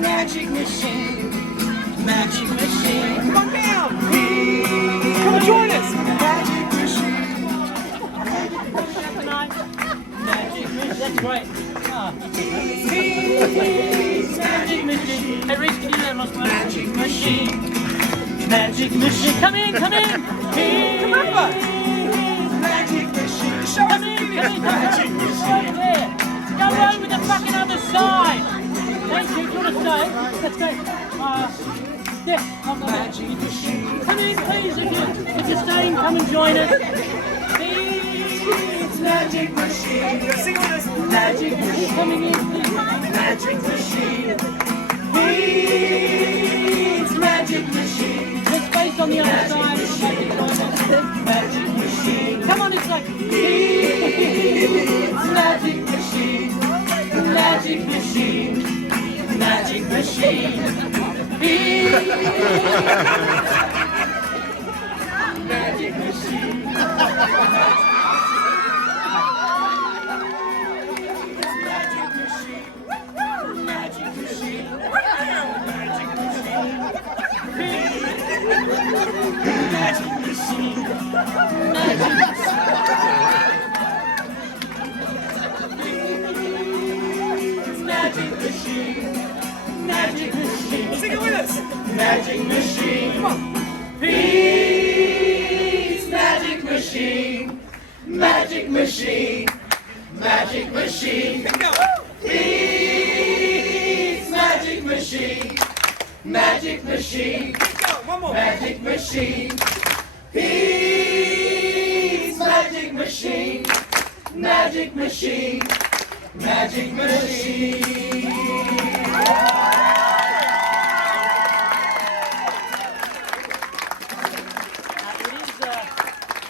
Magic machine, magic machine. Come on down. Come and join us. Magic machine. Magic machine. That's great. Magic machine. Hey, Reese, can you let us magic machine? Magic machine. Come in, come in. Come over. Magic machine. Show us the magic machine. There. Go over the fucking other side. Thank you. Do you want to stay? That's great. Yeah, I'll go back. Come in, please. If you're staying, come and join us. It's magic machine. Sing with us. Magic machine. Coming in, please. Magic machine. It's magic machine. There's space on the other side. Magic machine. Come on, it's like it's magic machine. Magic machine. Magic machine. Magic machine. Magic machine. Magic machine. Magic machine. Magic machine. Sing it with us. Magic machine. Come on. Peace. Magic machine. Magic machine. Magic machine. Peace. Magic machine. Magic machine. One more. Magic machine. Peace. Magic machine. Magic machine. Magic machine.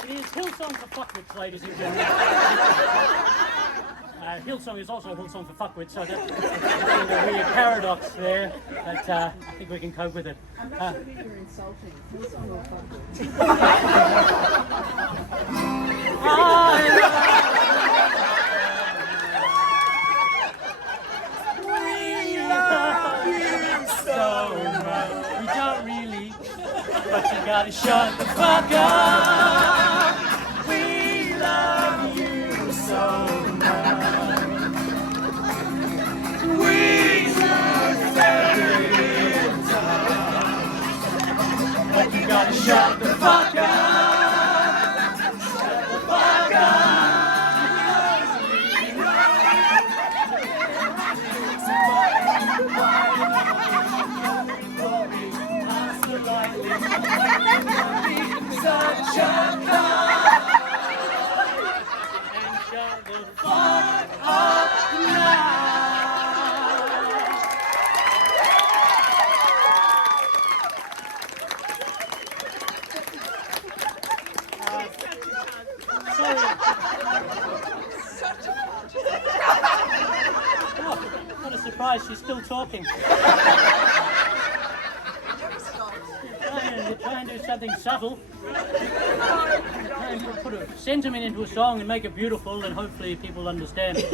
It is Hillsong for fuckwits, ladies and gentlemen. Hillsong is also Hillsong for fuckwits, so that's a weird paradox there, but I think we can cope with it. I'm not sure who you're insulting, Hillsong or fuckwits. We don't really, but you gotta shut the fuck up. We love you so much. We love every time. But you gotta shut the fuck up. Shut the fuck up. Such a cup and shut the fuck up now. Sorry. Oh, what a surprise, she's still talking. Try and do something subtle. Try and put a sentiment into a song and make it beautiful, and hopefully people understand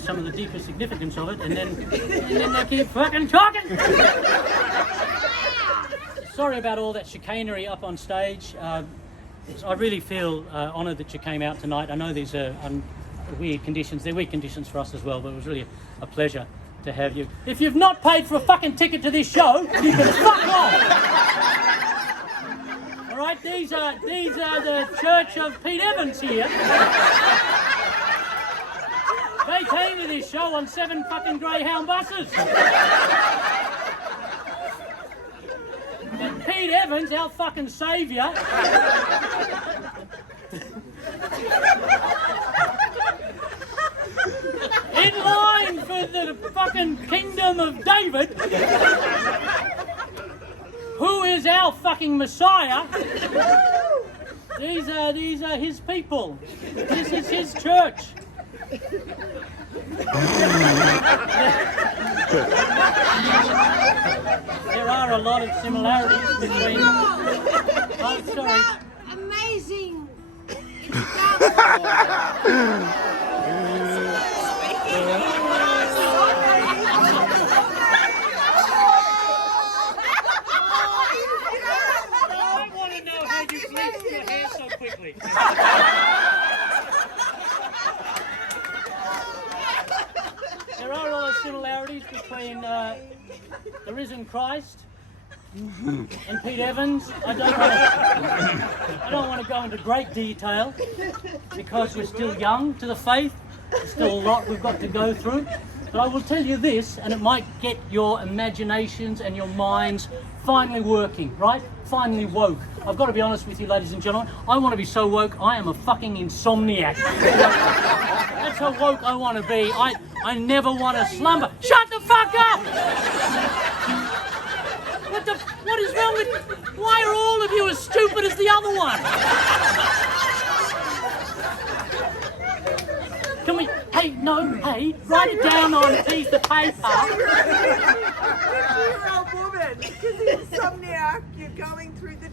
some of the deeper significance of it, and then they keep fucking talking. Sorry about all that chicanery up on stage. I really feel honoured that you came out tonight. I know these are weird conditions. They're weird conditions for us as well, but it was really a pleasure to have you. If you've not paid for a fucking ticket to this show, you can fuck off. All right, these are the Church of Pete Evans here. They came to this show on 7 fucking Greyhound buses. And Pete Evans, our fucking saviour, in line for the fucking kingdom of David, who is our fucking Messiah. These are his people. This is his church. There are a lot of similarities between. Oh, sorry. Amazing. similarities between the risen Christ and Pete Evans. I don't want to go into great detail because we're still young to the faith. There's still a lot we've got to go through. But I will tell you this, and it might get your imaginations and your minds finally working, right? Finally woke. I've got to be honest with you, ladies and gentlemen. I want to be so woke, I am a fucking insomniac. That's how woke I want to be. I never want to slumber. Shut the fuck up! What is wrong with... Why are all of you as stupid as the other one? Can we... Hey, write it down on a piece of paper. 50-year-old woman, because he's insomniac, you're going through the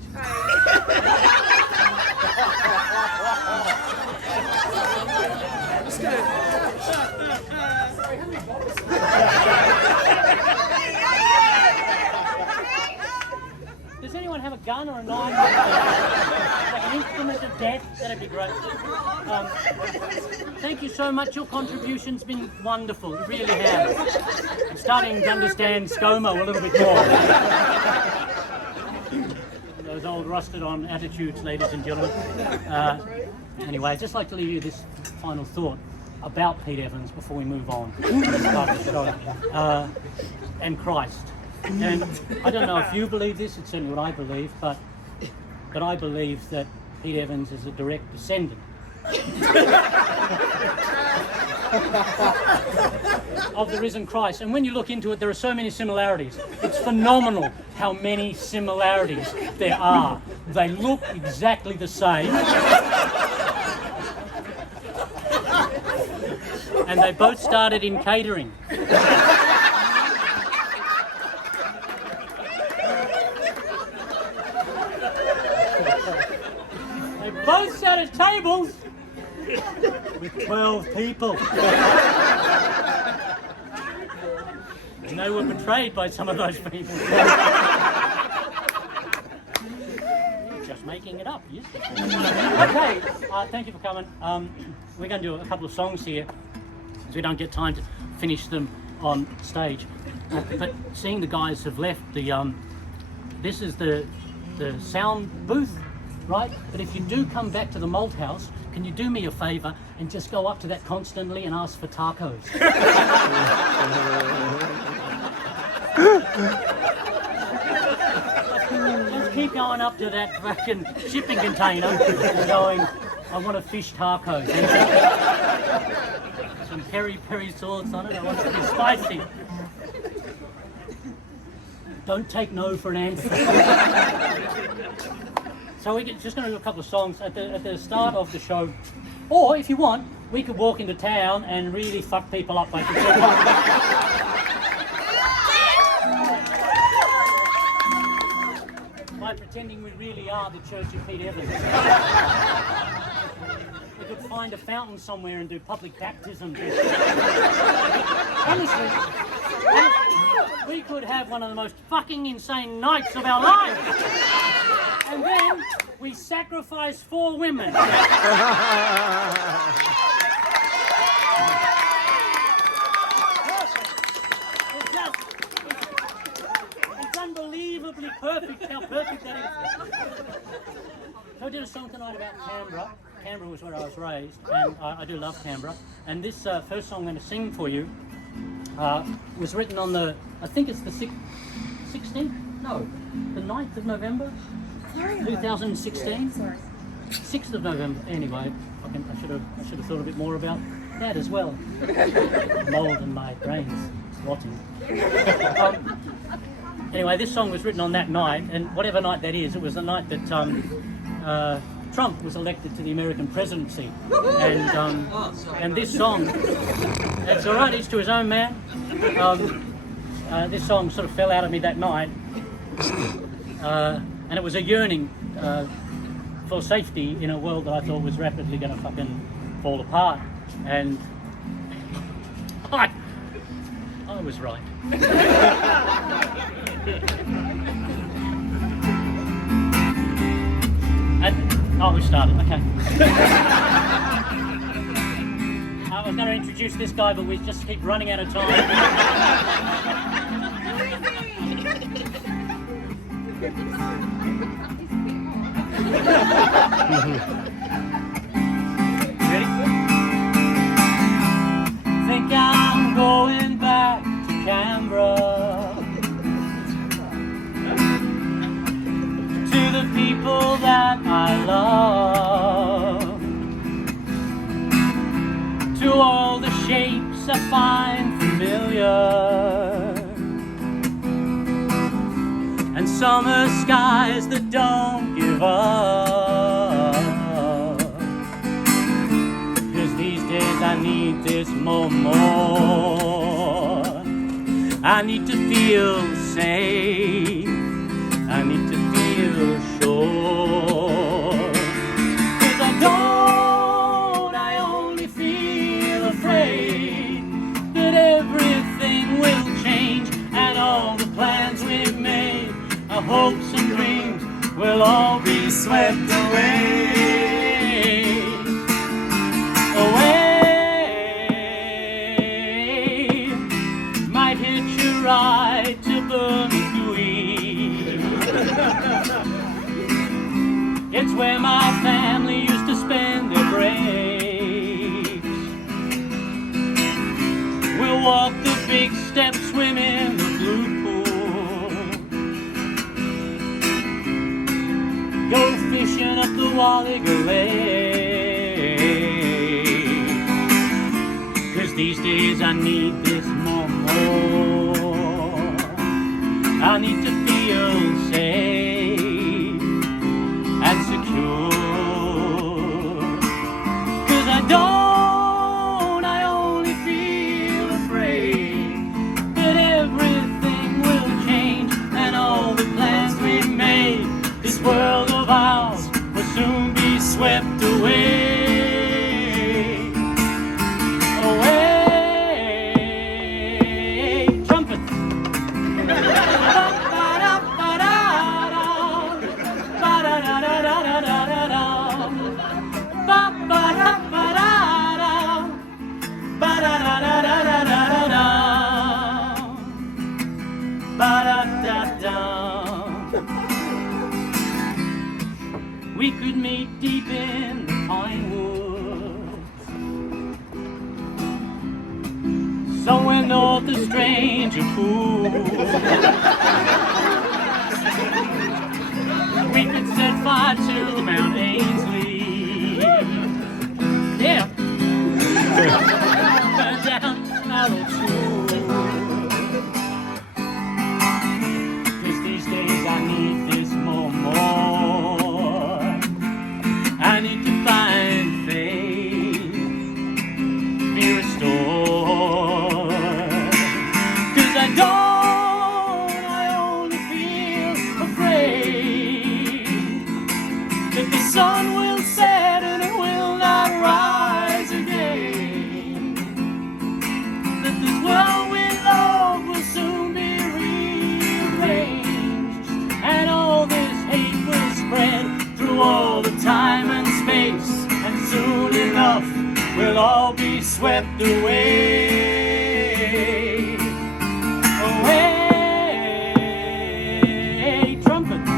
Does anyone have a gun or a knife? Like an instrument of death? That'd be great. Thank you so much. Your contribution's been wonderful. It really has. I'm starting to understand ScoMo a little bit more. Those old rusted-on attitudes, ladies and gentlemen. Anyway, I'd just like to leave you this final thought about Pete Evans before we move on to start the show. And Christ. And I don't know if you believe this, it's certainly what I believe, but I believe that Pete Evans is a direct descendant of the risen Christ. And when you look into it, there are so many similarities. It's phenomenal how many similarities there are. They look exactly the same. And they both started in catering. They both sat at tables with 12 people. And they were betrayed by some of those people. Just making it up, yes? Okay, thank you for coming. We're going to do a couple of songs here, because we don't get time to finish them on stage. But seeing the guys have left, this is the sound booth, right? But if you do come back to the Malthouse, can you do me a favour and just go up to that constantly and ask for tacos? Just keep going up to that fucking shipping container and going, I want a fish taco. Some peri-peri sauce on it, I want it to be spicy. Don't take no for an answer. So we're just going to do a couple of songs at the start of the show. Or, if you want, we could walk into town and really fuck people up by pretending we really are the Church of Pete Evans. We could find a fountain somewhere and do public baptism. Honestly, we could have one of the most fucking insane nights of our lives. And then we sacrifice 4 women. It's unbelievably perfect, how perfect that is. So I did a song tonight about Canberra. Canberra was where I was raised, and I do love Canberra. And this first song I'm going to sing for you was written on the, I think it's the 16th? No, the 9th of November, 2016. 6th of November. Anyway, I should have thought a bit more about that as well. Mold in my brains, it's rotting. Anyway, this song was written on that night, and whatever night that is, it was the night that Trump was elected to the American presidency. And this song, that's all right, each to his own, man. This song sort of fell out of me that night, and it was a yearning for safety in a world that I thought was rapidly going to fucking fall apart. And I was right. And we started. Okay. was going to introduce this guy, but we just keep running out of time. Ready? Think I'm going back to Canberra, to the people that I love, to all the shapes I find familiar, and summer skies that don't give up. 'Cause these days I need this more. I need to feel safe, I need to feel sure. 'Cause I only feel afraid that everything will change, and all the plans we've made, our hopes and dreams, will all be swept away. Might hitch a ride to Burnaby. It's where my family used to spend their breaks. We'll walk the big steps, swim in the blue pool, go fishing up the Walliga Lake. 'Cause these days I need this more. I need to feel safe and secure. 'Cause I only feel afraid that everything will change, and all the plans we made, this world of ours, will soon be swept away. We could meet deep in the pine woods, somewhere north of Stranger Pools. We could set fire to Mount Ainslie, yeah, burn down our old school. 'Cause these days I need this more. I need to find faith, be restored. 'Cause I only feel afraid that the sun will set and it will not rise again, that this world we love will soon be rearranged, and all this hate will spread through all the time and space, and soon enough we'll all be swept away. Trumpets.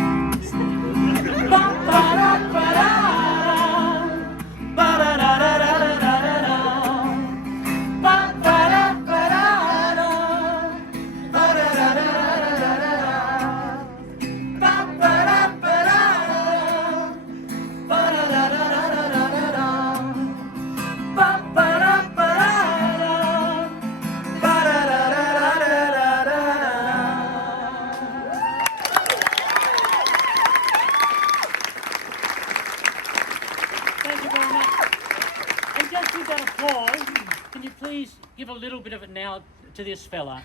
Can you please give a little bit of it now to this fella?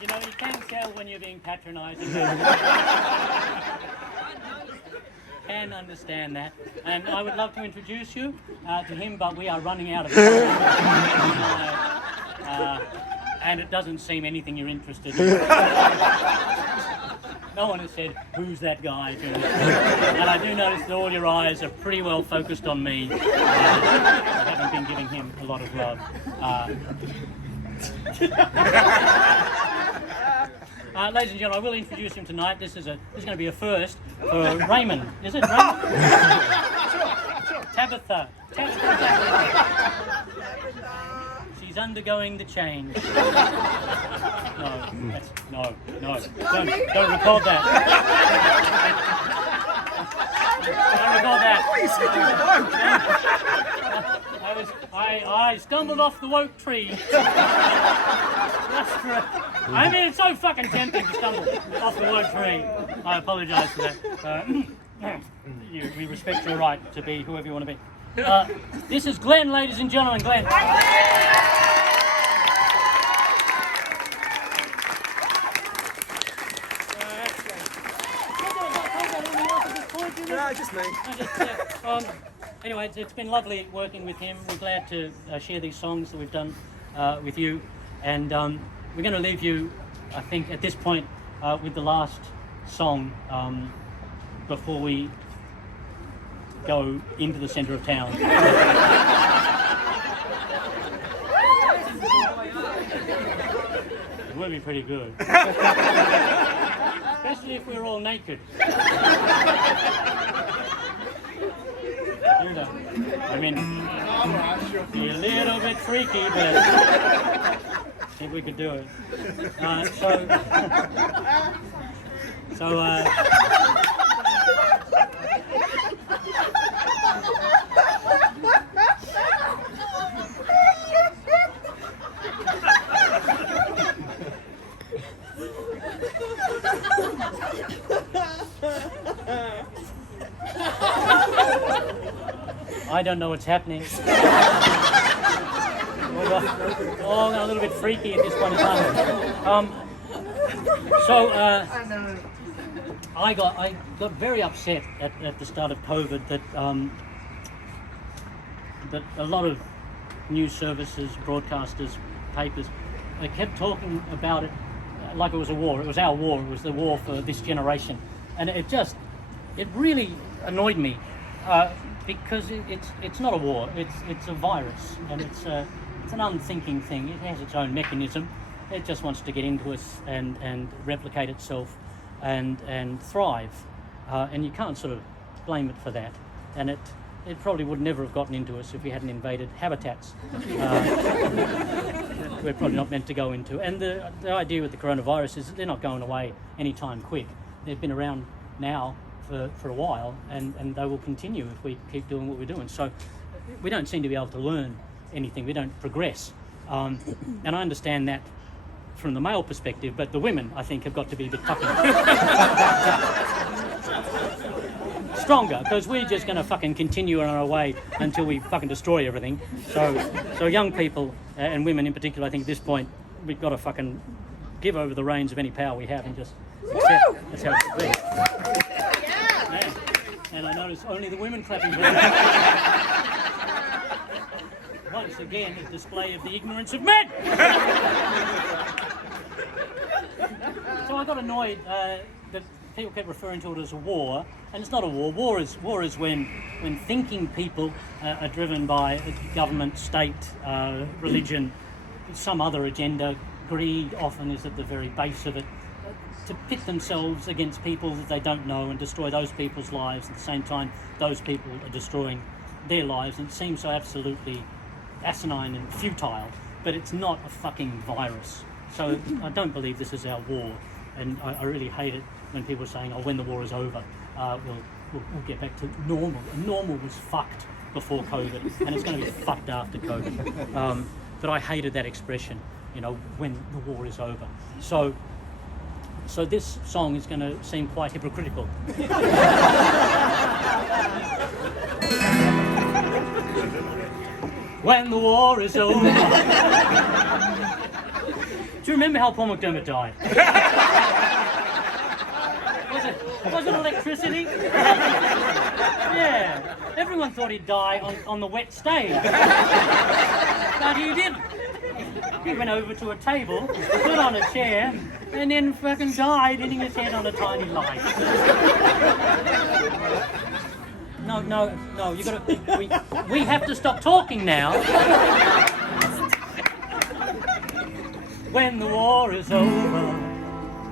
You know, you can tell when you're being patronising. Can understand that. And I would love to introduce you to him, but we are running out of time. and it doesn't seem anything you're interested in. No one has said, who's that guy? And I do notice that all your eyes are pretty well focused on me. I haven't been giving him a lot of love. Ladies and gentlemen, I will introduce him tonight. This is going to be a first for Raymond. Is it Raymond? Tabitha. She's undergoing the change. No. Don't record that. Don't record that. I stumbled off the woke tree. I mean, it's so fucking tempting to stumble off the woke tree. I apologise for that. We respect your right to be whoever you want to be. This is Glenn, ladies and gentlemen. Glenn. No, just me. Anyway, it's been lovely working with him. We're glad to share these songs that we've done with you. And we're going to leave you, I think, at this point with the last song before we go into the centre of town. It would be pretty good. Especially if we were all naked. You know, I mean, be a little bit freaky, but I think we could do it. I don't know what's happening. Oh, a little bit freaky at this point in time. I got very upset at the start of COVID that a lot of news services, broadcasters, papers, they kept talking about it like it was a war. It was our war. It was the war for this generation, and it really annoyed me. Because it's not a war, it's a virus, and it's an unthinking thing. It has its own mechanism. It just wants to get into us and replicate itself and thrive, and you can't sort of blame it for that. And it probably would never have gotten into us if we hadn't invaded habitats we're probably not meant to go into. And the idea with the coronavirus is that they're not going away anytime quick. They've been around now for a while, and they will continue if we keep doing what we're doing. So we don't seem to be able to learn anything. We don't progress. And I understand that from the male perspective, but the women, I think, have got to be a bit fucking stronger, because we're just going to fucking continue on our way until we fucking destroy everything. So young people, and women in particular, I think at this point, we've got to fucking give over the reins of any power we have and just accept that's how it should be. And I notice only the women clapping for that. Once again, a display of the ignorance of men! So I got annoyed that people kept referring to it as a war, and it's not a war. War is when thinking people are driven by government, state, religion, some other agenda. Greed often is at the very base of it. To pit themselves against people that they don't know and destroy those people's lives at the same time those people are destroying their lives, and it seems so absolutely asinine and futile, but it's not a fucking virus. So I don't believe this is our war, and I really hate it when people are saying, oh, when the war is over, we'll get back to normal. And normal was fucked before COVID, and it's going to be fucked after COVID. But I hated that expression, you know, when the war is over. So this song is going to seem quite hypocritical. When the war is over. Do you remember how Paul McDermott died? Was it electricity? Yeah. Everyone thought he'd die on the wet stage. But he didn't. He went over to a table, put on a chair, and then fucking died hitting his head on a tiny light. No, you gotta, we have to stop talking now. When the war is over,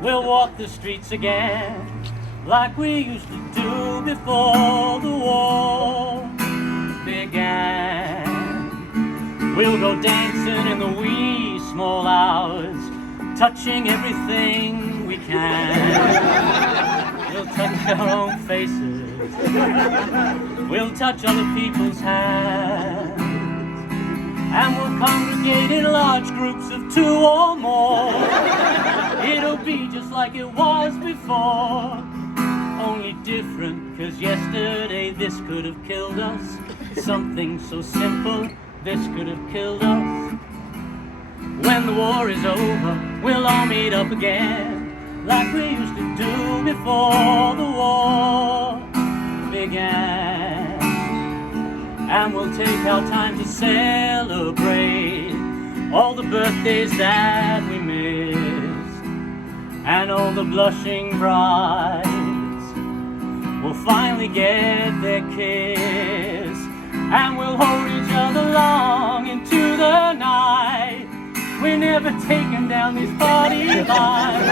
we'll walk the streets again, like we used to do before the war began. We'll go dancing in the wee small hours, touching everything we can. We'll touch our own faces, we'll touch other people's hands, and we'll congregate in large groups of 2 or more. It'll be just like it was before, only different, 'cause yesterday this could have killed us. Something so simple, this could have killed us. When the war is over, we'll all meet up again, like we used to do before the war began. And we'll take our time to celebrate all the birthdays that we missed, and all the blushing brides will finally get their kiss. And we'll hold each other long into the night. We're never taking down these party lines.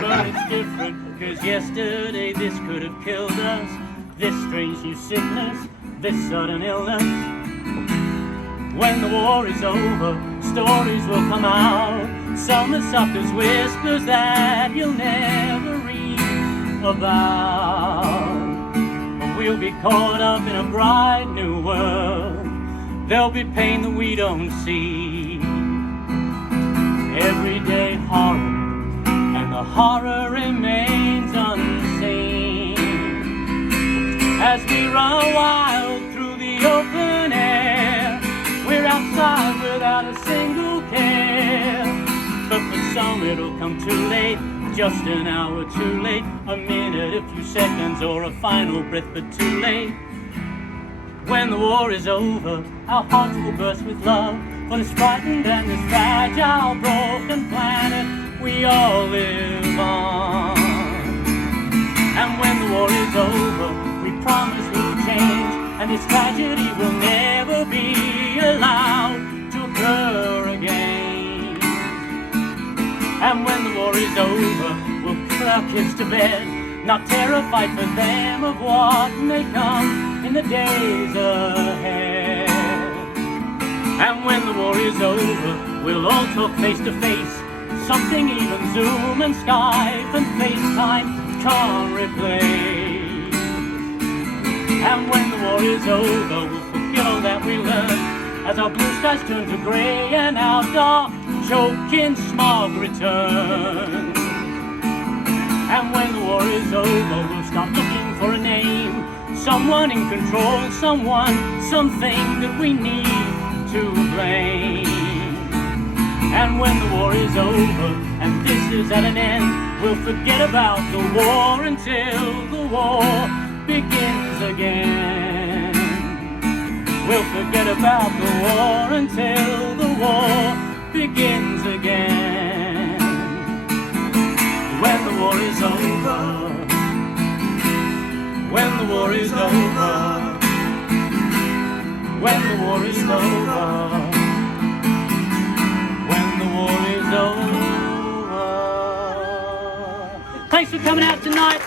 But it's different, 'cause yesterday this could have killed us. This strange new sickness, this sudden illness. When the war is over, stories will come out. Some of suckers' whispers that you'll never read about. We'll be caught up in a bright new world. There'll be pain that we don't see. Everyday horror, and the horror remains unseen. As we run wild through the open air, we're outside without a single care. But for some it'll come too late, just an hour too late, a minute, a few seconds, or a final breath, but too late. When the war is over, our hearts will burst with love for this frightened and this fragile, broken planet we all live on. And when the war is over, we promise we'll change, and this tragedy will never be allowed to occur again. And when the war is over, we'll put our kids to bed, not terrified for them of what may come in the days ahead. And when the war is over, we'll all talk face to face, something even Zoom and Skype and FaceTime can't replace. And when the war is over, we'll forget all that we learned, as our blue skies turn to grey and our dark choking smog returns. And when the war is over, we'll start looking for a name, someone in control, someone, something that we need to blame. And when the war is over and this is at an end, we'll forget about the war until the war begins again. We'll forget about the war until the war begins again. When the war is over, when the war is over, when the war is over, when the war is over. Thanks for coming out tonight.